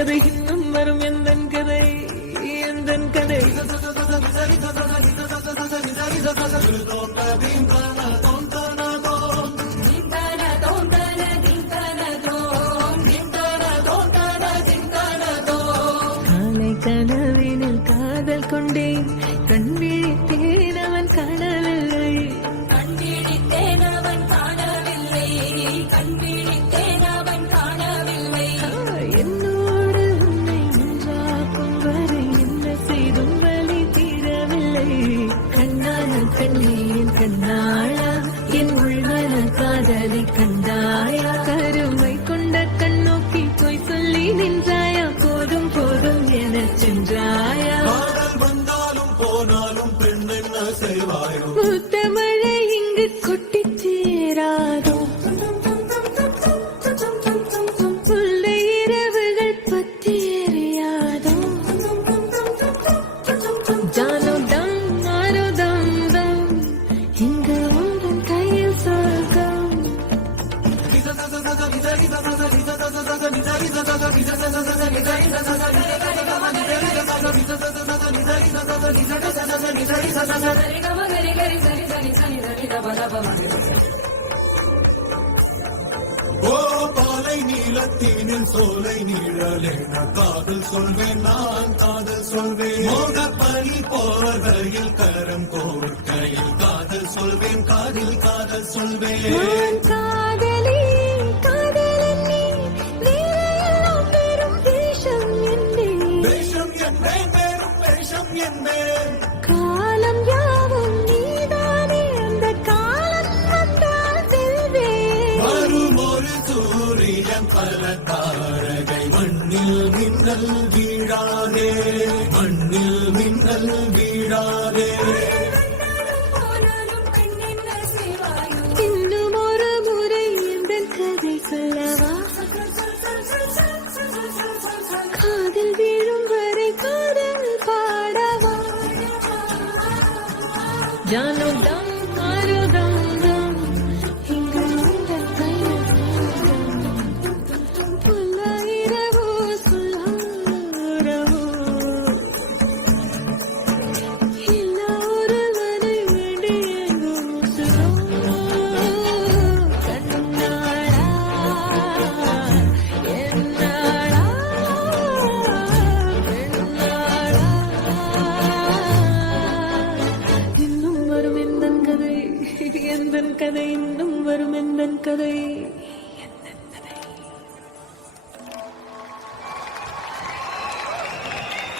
கதை இன்னும் வரும் எந்தன் கதை எந்தன் கதை காலை கனவினில் காதல் கொண்டேன் கண் விழித்தேன் அவன் காணவில்லை கண் விழித்தேன் அவன் காணவில்லை கண் விழித்தேன் அவன் காணவில்லை என்னோடு உன்னை நின்றாக்கும் வரை என்ன செய்தும் வலி தீரவில்லை கண்ணான கண்ணீன் கண்ணாளா என் உள்மன காதலை கண்டாயா கருமை கொண்ட கண்ணோக்கி போய் சொல்லி நின்றாயா போதும் போதும் என சென்றாயா வந்தாலும் போனாலும் பெண் என்ன செய்வாயோ பூத்த மழை இங்கு கொட்டி சேராதோ முல்லை இரவுகள் பத்தி எறியாதோ ஜானோ டம் ஆரோ தம் தம் இங்கு உந்தன் கையில் சொர்க்கம் ஓ பாலை நீலத்தீனில் சோலை நீழலே நான் காதல் சொல்வேன் நான் காதல் சொல்வேன் மோக பனி போவதையில் கரம் கோர்க்கையில் காதல் சொல்வேன் காதில் காதல் சொல்வேன் நான் காதலி காதலன் நீ வேலையெல்லாம் பெரும் வேஷம் என்பேன் வேஷம் என்பேன் பெரும் வேஷம் என்பேன் காலம் யாவும் நீதானே அந்த காலம் வந்தால் செல்வேன் வரும் ஒரு சூரியன் பல தாரகை மண்ணில் மின்னல் வீழாதே மண்ணில் மின்னல் வீழாதே போனாலும் பெண் என்ன செய்வாயோ இன்னும் ஒரு முறை எந்தன் கதை சொல்லவா காதில் வீழும் வரை காதல் பாடவா ஜானோ டம் ஆரோ தம் தம் இங்கு உந்தன் கையில் சொர்க்கம். புல்லாயிரவோ சொல்லாரவோ எல்லா ஒருவனை வேண்டி எங்கும் சுகம். கண்ணாளா என்னாளா பெண்ணாளா இன்னும் வரும் எந்தன் கதை எந்தன் கதை இன்னும் வரும் எந்தன் கதை